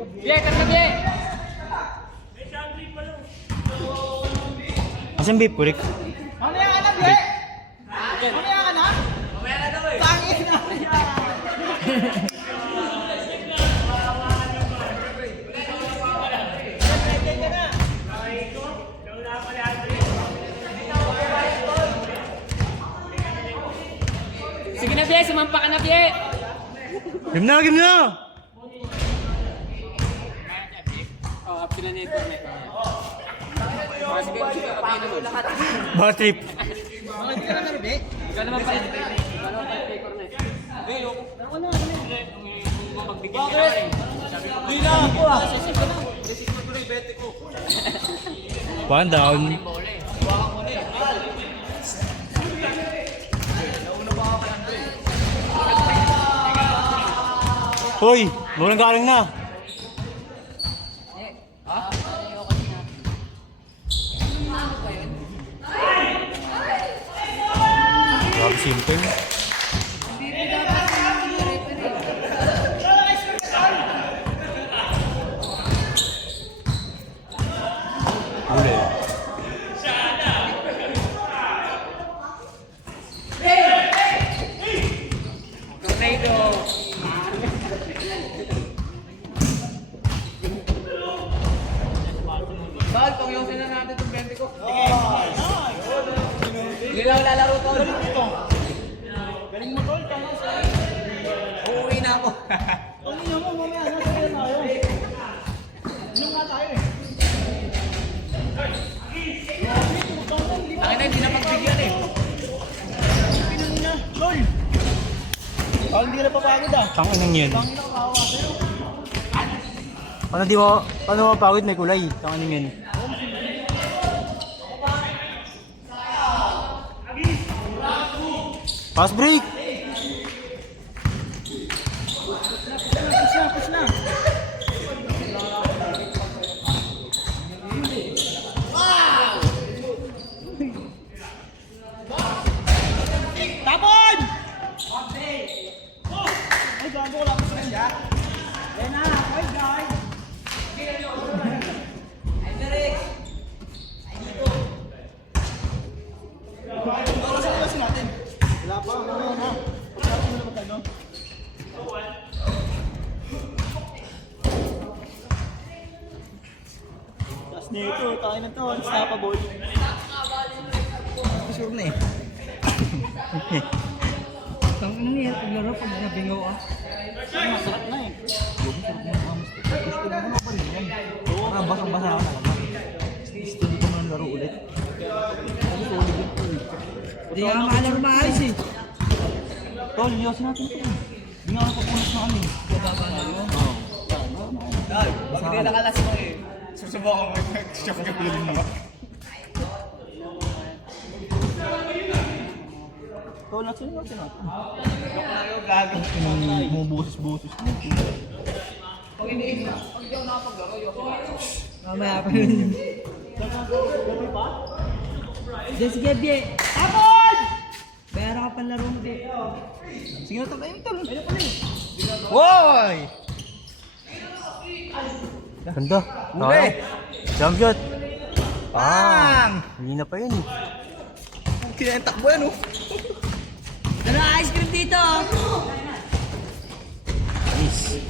Biye, karna biye! Asan beef ko, Rick? Mamaya ka na, Biye! Mamaya ka na? Mamaya na daw eh! Pangin na! Sige na biye, sumampa ka na biye! Game na, game na! Oh, up sila nito. Sige, kapain na mo. Bad trip. Bakit ka na, Biye? Ikaw naman pala. Ikaw naman pala kay Cornet. Hindi, yoko. Kung magbigyan ka na rin. Sabi ko, hindi na ako ah. Sisip ko na. Sisip ko na yung bete ko. One down. Hoy, murang galing na. Grabe simple. Uli. Tornado. Bal, pangyosin na natin itong 20 ko. Hindi lang lalaro ko. Galing mo, Tol. Tama sa... Uuwi na ako. Tangina mo, mamaya. Nasa kaya tayo. Inom nga tayo eh. Ang ina, hindi na pagbigyan eh. Pinang na. Tol! Oh, hindi ka na papagod ah. Tanginang yun. Tangina ko kawa. Paano mapagod may kulay? Tanginang yun. Pass break! Push na. Tapon! Ay, gago ko lang sa kanya. Yan na, okay guys. Ay, natin. Wala pa, ano na. Pagkakasama na magkano? Tapos nito, tayo na to, unstoppable. Sure na eh. Ang ina niya, paglaro pag nabingaw ah. Masarap na eh. Gusto mo naman pa rin yan. Oo, basang-basa ako talaga. Gusto ko naman laro ulit. Ano solid yun po eh. Hindi nga maalala maayos eh. Tol, yosin natin ito. Hindi nga nakapunas na kami. Bababa na yun. Oo. Ay, bakit hindi nakalas mo eh? Susubukan mo yung shock yung feeling naman. Tol, natin natin natin. Gago. Bumubusos-busos. Pag hindi ako nakapaglaro, yoko. Mamaya pa yun. Gabi pa? Sige, Bie. Tapon! Bayara ka pang laro mo, Bie. Sige na tayo, tol. Ayun pala eh. Woy! Ganda. Uli! Jump shot. Bang! Hindi na pa yun eh. Kinatakbo yan oh. Ano ice cream dito?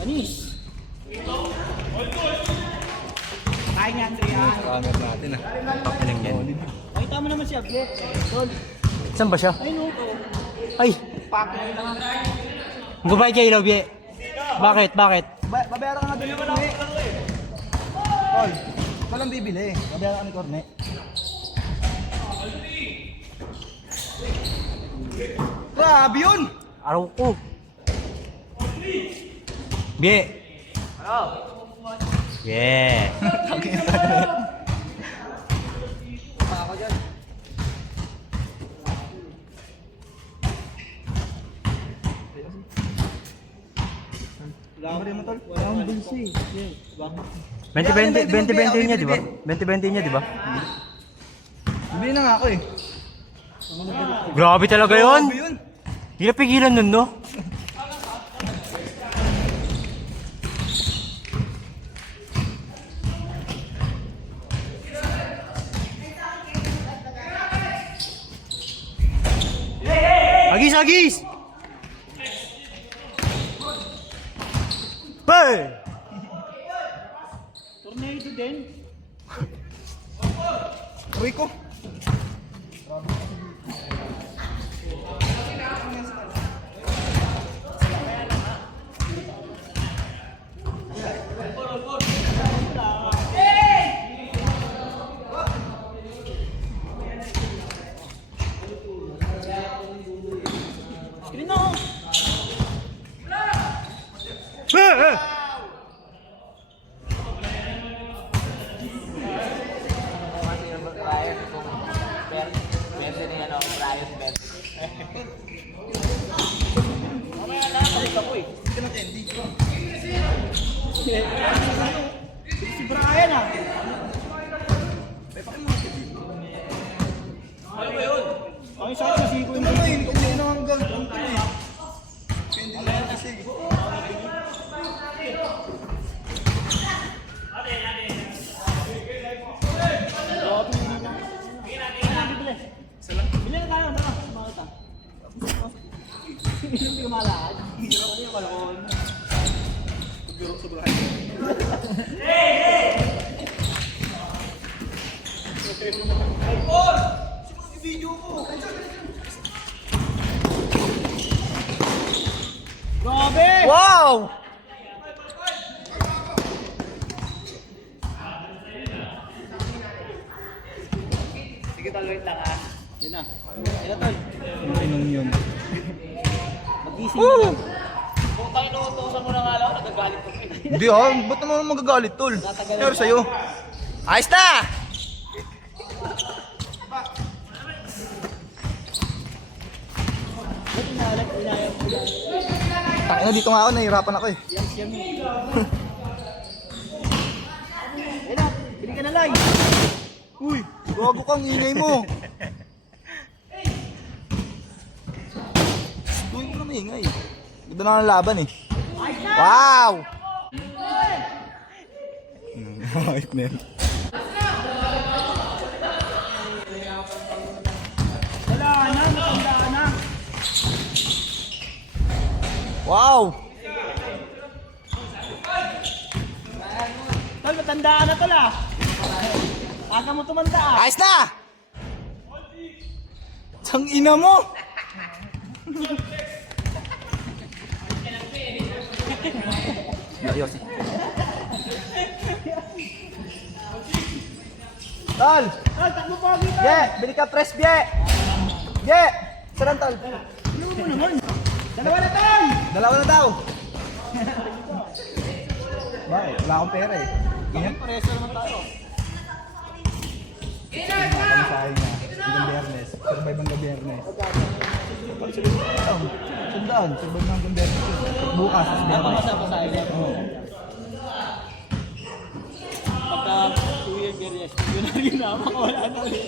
Anis. Kain nga, Andrea. Camera natin ah. Tanginang yan. Nakita mo naman si Abye. Tol. Saan ba siya? Ayun oh. Ay! Pakin na nga. Goodbye kay Love Ye. Bakit? Bakit? Babayaran ka nga doon ni Corne. Tol, walang bibili. Babayaran ka ni Corne. Grabe yun! Araw ko. Bie. Ano? Yeah. Ako dyan. Wala mo rin mo, Tol. Wala akong bulsa eh. 20-20 niya, di ba? 20-20 niya, di ba? Bibili na nga ako eh. Grabe talaga yun. Grabe yun. Hindi na pigilan nun, no? Agis! Hey! Tornado din. Uy ko. Screen na. Hey! Si Brian ah. Ano ba yun? Ay, sa akin, siko yun. Ano yun? Kung yun ang hanggang ang tuloy. Pwede na kasi. Bili na tayo, tara. Sumakit ah. Hindi ka malakad. Hirap na yung kalakon. Pagdurok sa Brian. Grabe! Wow! Sige tol, wait lang ah. Yun na. Yun na tol. Ano yun? Mag-ising na. Kung tayo inuutosan mo na nga lang, nagagalit ko. Hindi ah, ba't naman magagalit tol? Pero sa'yo. Ayos na! Ba't inalat, inayang ko lang. Tangina dito nga ako, nahihirapan ako eh. Yes, yummy. Ayun na, bili ka na lang. Uy, gago kang ingay mo. Uy, mo na maingay. Ganda na ng laban eh. Wow! Ayos na yun. Wala na, matanda na. Wow! Tol, matandaan na tol ah. Aga mo tumanda ah. Ayos na! Tang ina mo! Ayos. Tol! Tol, takbo po ako dito. Ye! Bili ka press, Ye! Ye! Sarang tol? Ano mo naman? Dalawa na tol! Dalawa na daw! Bakit? Wala akong pera eh. Ganyan? Pareso naman tayo. Pamasahin niya. Hanggang Biyernes. Survive hanggang Biyernes. Sundaan. Survive na hanggang Biyernes. Bukas. Napakasama-sama Oo. Pagka 2 year period, yun na rin na, makawala na ulit.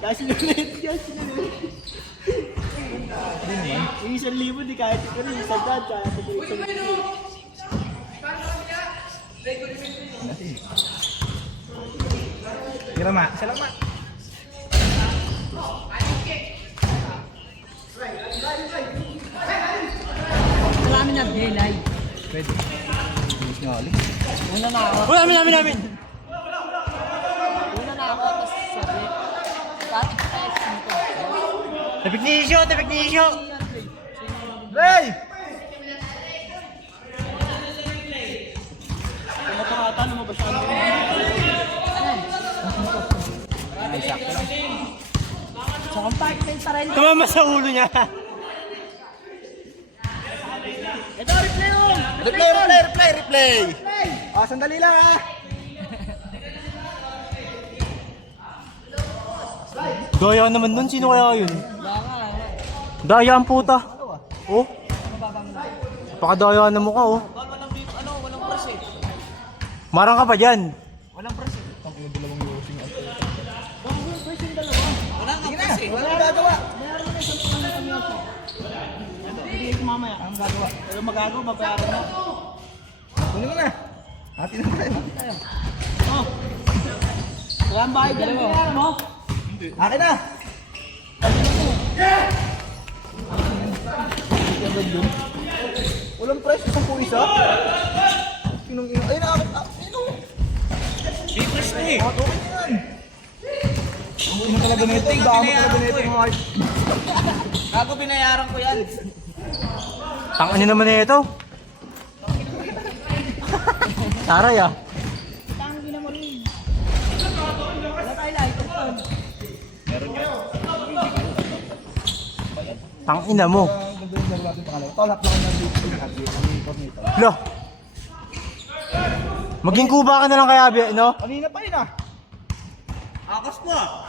Kasi ulit, kasi ulit. Yung 1,000 di kahit ito rin, isang dad, kaya ito yung 1,000. Tira ma. Isa lang ma. Marami na delay. Pwede. Bilis nga ulit. Una na ako. Uy, namin! Una na ako, tapos sabi. Kahit Tapik ni Isyo! Ray! Kung matumata, lumabas siya. Ay, sakto lang. So, kung bakit may taray na. Tumama sa ulo niya. Ito, replay yun! Replay! Ah, sandali lang ah. Daya naman nun, sino kaya yun? Daya ang puta. Oh? Napakadaya na mukha oh. Walang press eh. Marang ka pa dyan. Walang press eh. Ang ina dalawang using at. Walang press eh. Wala nang gagawa. Mayroon na isang pangalaman yun. Hindi ko mamaya. Ang gagawa. Pero magagawa, mabayaran na. Kunin mo na. Hati na tayo. Oh. Kaya ang bahay dyan, bayaran mo. Akin na. Agad yun. Walang price, 10 isa. Sinong ino? Ay, nakakita. Sino? Papers na eh. Okay na yan. Ang ino talaga na ito. Ang dami talaga na ito mga heart. Gago, binayaran ko yan. Tangin niyo naman ito. Taray ah. Tangina mo. Ang ganda yung dalawa natin pangalan. Tolak lang ng dito yung update. Ang incognito. Lo. Maging kuba ka na lang kaya, no? Kanina pa yun ah. Akas ko ah.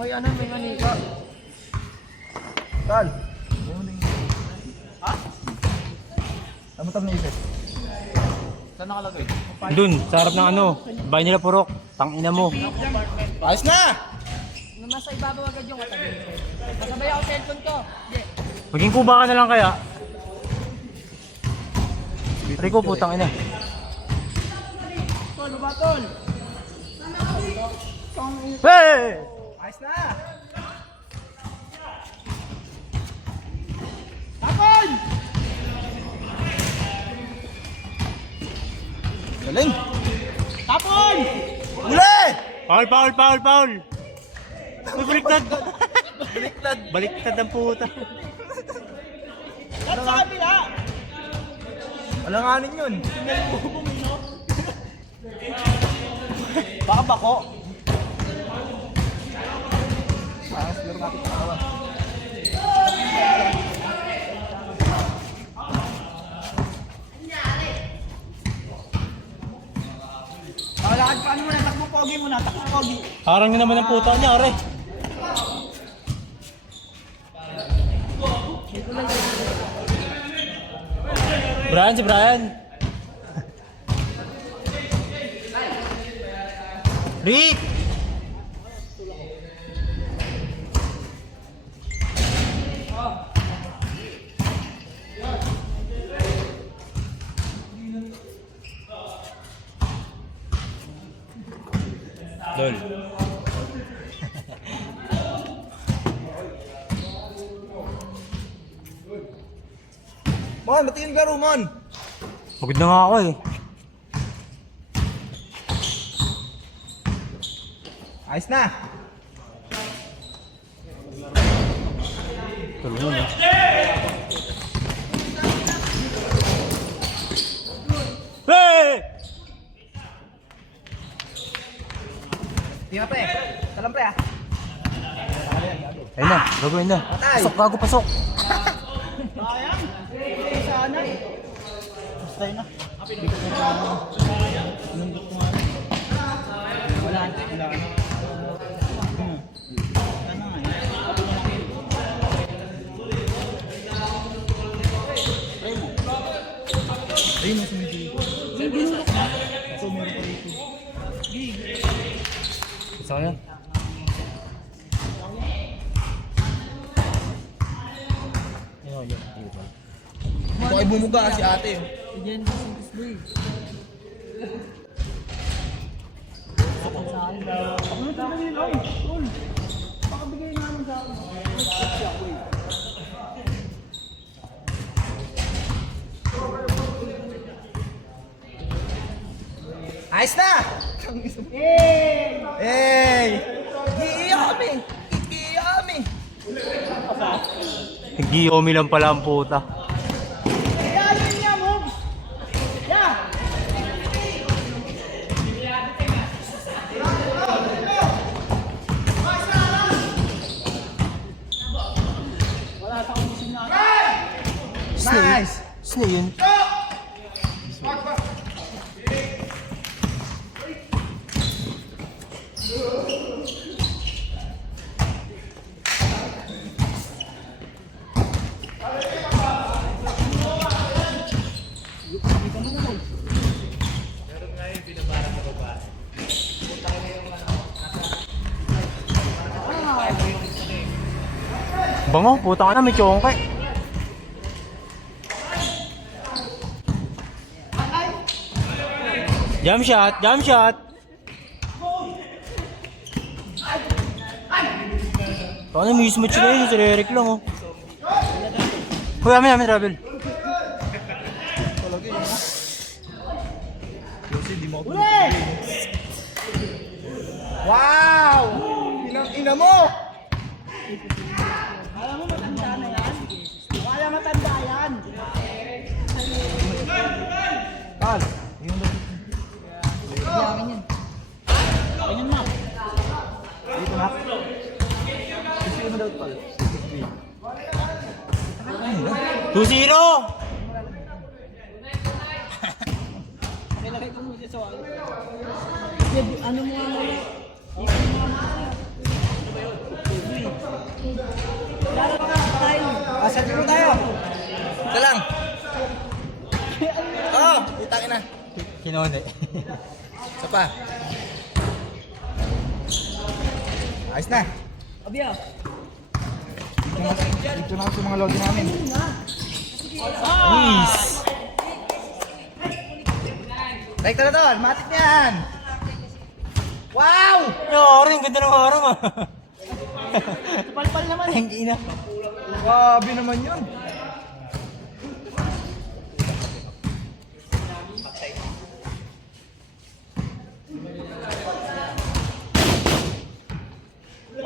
May ano, may manika. Tal. Ha? Tama-tama na isip. Saan nakalagay? Dun, sa harap ng ano, bahay nila Purok. Tangina mo. Ayos na! Nasa ibabaw agad yung katabi. Masabay ako cellphone ko. Hindi. Maging kuba ka na lang kaya. Rico, putang ina. Tol, baba tol. Hey! Ayos na! Tapon! Galing! Tapon! Uli! Paul, Paul, Paul, Paul! Uy, baliktad! Baliktad! Baliktad ang puta. At sa kabila! Alanganin yun. Baka bako. Ayos, laro natin sa kawan. Lakad pa ano muna, takbo pogi muna, takbo pogi. Harang na naman ang puta niya, are. Brian, si Brian. Rick! Lol. Mon, ba't yung laro, Mon? Pagod na nga ako eh. Ayos na! Tulungan mo. Hey! Di nga pre, salam pre ah. Ayun na, gagawin na. Patay. Pasok, gago, pasok. Sayang. Sana. Basta yun na. Wala. Ayun ang sumindi. So meron pa rito. Isa ka yan. Ito ay bumuga si ate. Diyan sa display. Sa akin daw. Ano sabihin ay? Tol. Baka bigay namin sa akin. Ayos na! Yay! Hey! Giyami! Giyami! Nag-iomi lang pala ang puta. Yayin niya, move! Yeah! Nice! Sino yun? Bango, puta ka na, may chongkay. Jump shot, jump shot. Paano may mismatch na yun? Si Eric lang oh. Hoy, amin, travel. Kasi di mo ako wow! Ina mo! Alam mo matanda na yan? Wala matanda yan. Tal! Yung Kailangan yan. Ganyan na. dito na. Kasi mo daw pal. 2-0! Nilagay ko muna sa wala. Ano mo nga mo? Lalo ka tayo. Asa dito tayo? Ito lang. Oh, utangin na. Kinone. Isa pa. Ayos na. Abya. Dito na ako sa mga lodi namin. Nice! Like na doon, matik na yan. Wow! Yung ganda ng harang ah. Pal-pal naman. Ang ina. Grabe naman yun.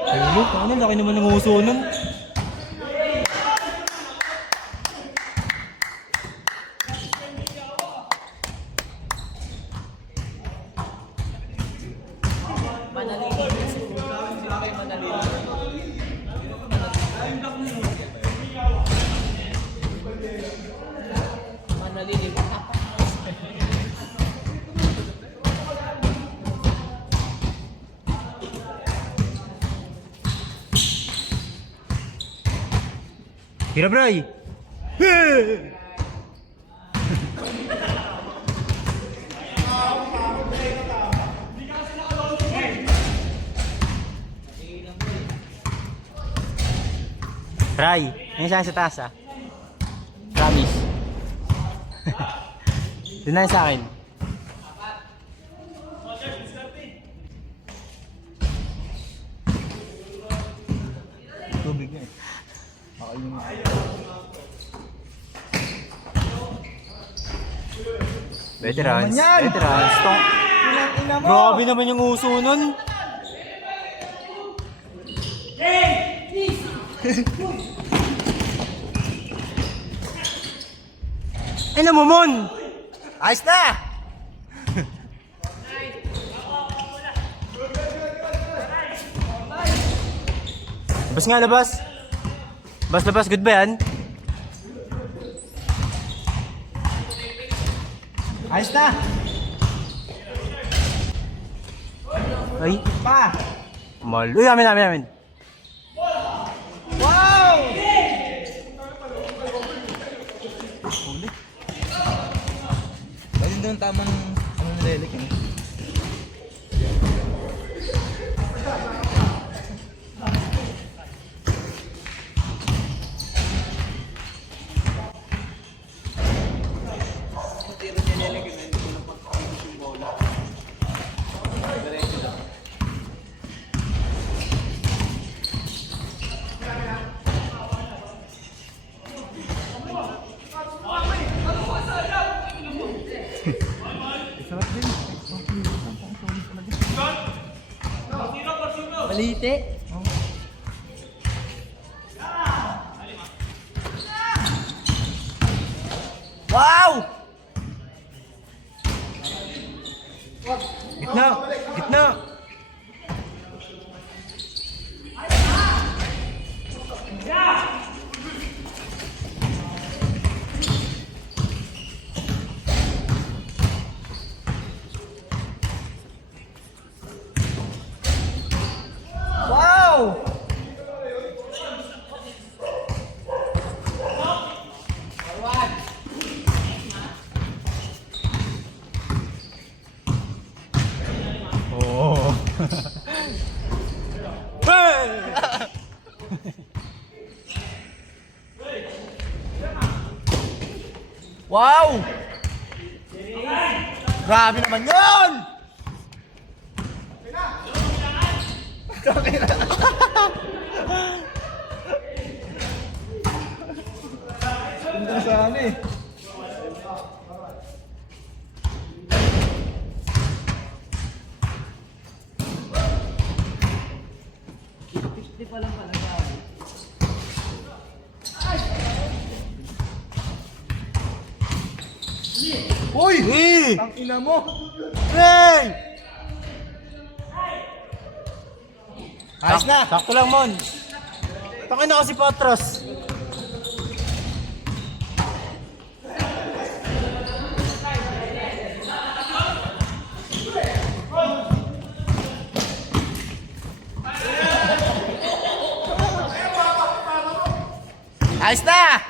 Ayun, ano, laki naman ng uso nun. Hirap, Ray! Ray, yung saan sa taas ah. Promise. Doon na sa akin. Tubig na eh. Veterans. Naman yan! Veterans. Ina mo! Grabe naman yung uso nun. Ay, namumon! Ayos na! Labas nga, labas. Labas, good ba yan? Ayos na! Ay, Pa! mal. Uy, amin. Wow! Ayun doon tamang ano nilelik eh. Balite. Wow! Gitna. Wow! Oh. Wow! Grabe naman yun! Punta sa ano eh. Uy! Eh! Ang ina mo! Hey! Ayos na! Sakto lang, Mon. Takin na kasi patras. Ayos na!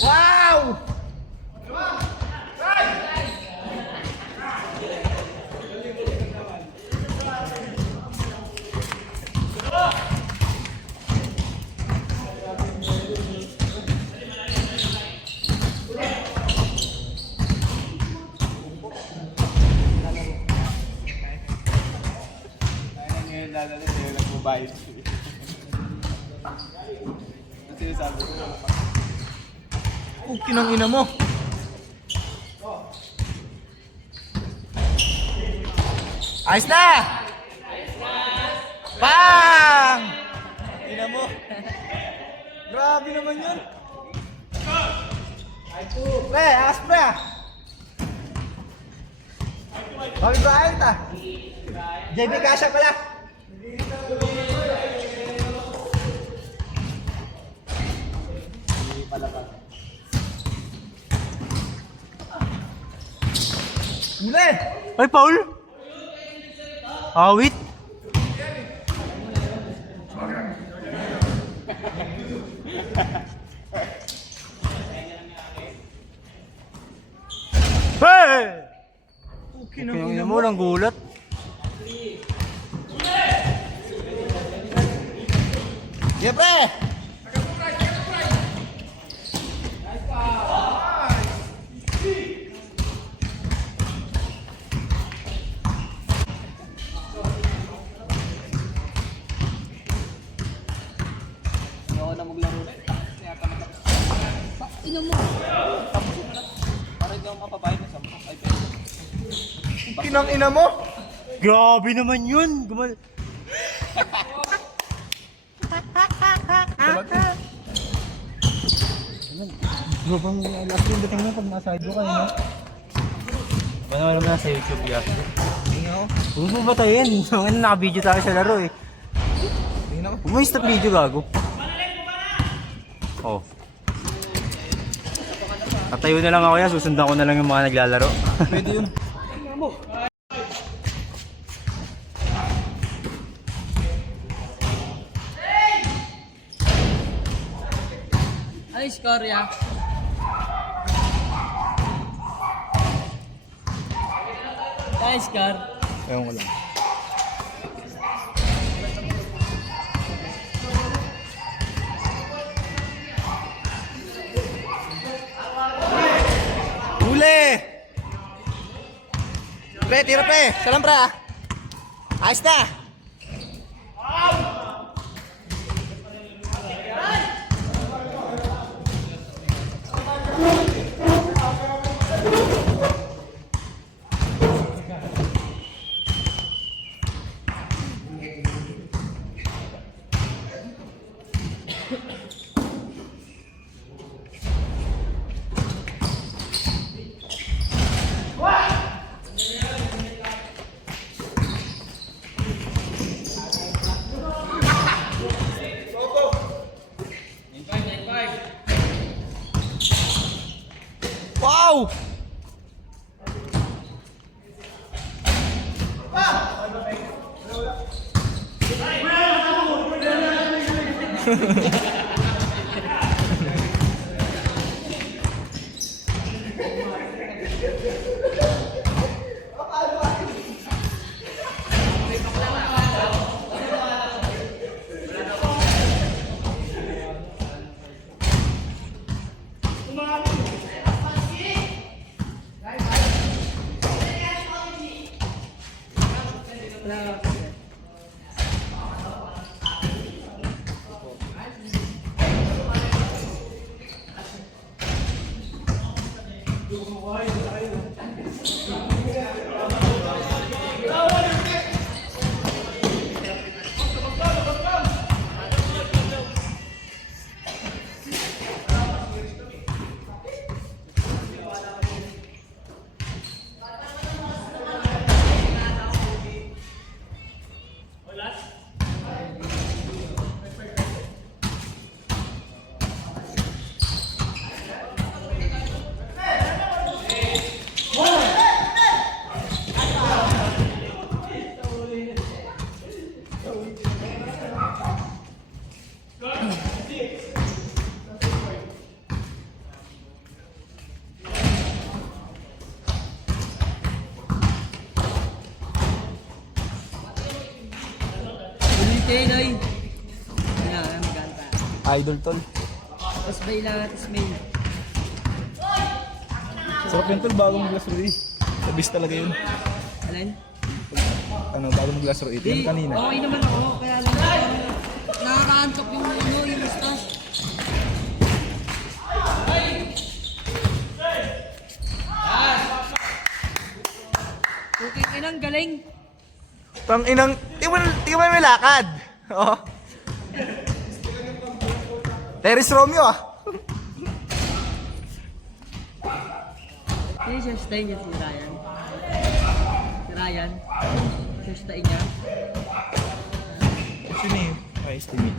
Wow! Ngayon lalala sa'yo nagbabayad. Kasi sabi ko, kinang ina mo. Ayos na! Bang! Ina mo. Grabe naman yun. Pre, akas pre ah. Bobby Bryant ah. JB Kasha pala. Muli! Ay, Paul! Awit! Hey! Kinangin mo ng gulat. Yeah, pre! Ayoko na maglaro ulit. Yata matapos. Ino mo. Tapos yun na. Para hindi ako mapabayad ng 10. Ay, pero. Kinang ina mo! Grabe naman yun! Gumal... Grupang last yung dating mo pag nasa idol ka, no? Ano naman nasa YouTube yan? Tingnan ko. Huwag mo batayin. Ano naka-video tayo sa laro eh. Tingnan ko. Huwag mo i-stop video, gago. Oh. Tatayo na lang ako yan, susundan ko na lang yung mga naglalaro. Pwede yun. Ano yung score ya? Ano yung score? Ewan ko lang. Huli! Pre, tira pre! Salam pre ah! Ayos na! Wow! Ulitin, oy. Wala, maganda. Idol tol. Tapos bayla, tapos may. Sarap yun tol, bago mag-lasurit. Sabis talaga yun. Alin? Ano, bago mag-lasurit. Yan kanina. Okay naman ako, kaya lang nakakaantok yung ano, yung mustache. Okay, inang galing. Tang inang, di mo may lakad. Oh. Teres Romeo ah. Sino siya stay niya si Ryan? Si Ryan? Siya stay niya? Sino yun? I estimate.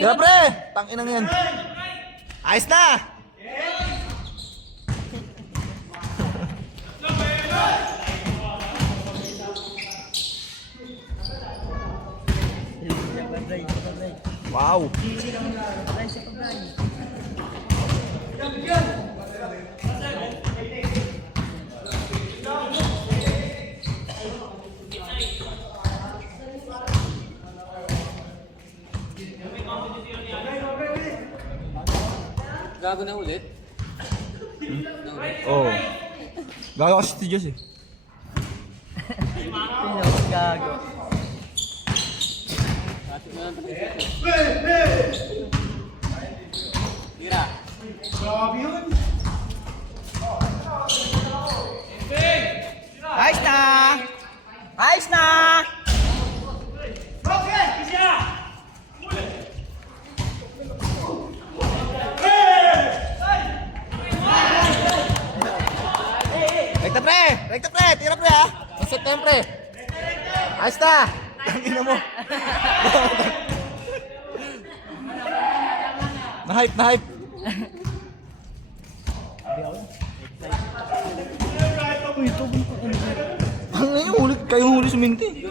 Tira pre! Tanginang yan. Ayos na! Wow! Gago na ulit. Oo. Oh. Gago kasi si Diyos eh. Gago. Tira. Ayos na! Ayos na! Rekta pre! Rekta pre! Tira pre ha! Maset na yun pre! Ayos na! Tangina mo! Na-hype! Na-hype! Uy, ito ba ito? Ang ngayon, ulit kayong huli suminti.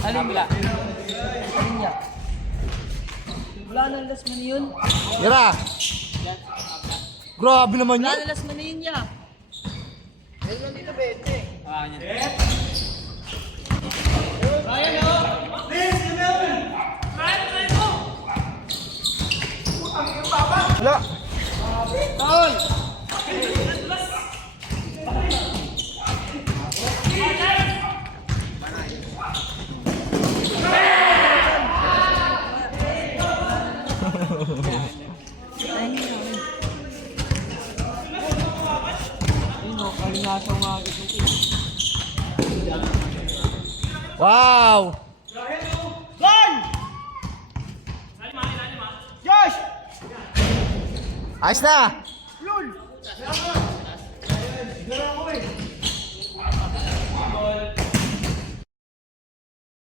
Alin niya? Alin niya? Wala nang last man yun. Tira! Grabe naman Wala yun! nang last man yun niya. Ah, yan. Wala! Kalinasaw nga agad yung team. Wow! Ayos na!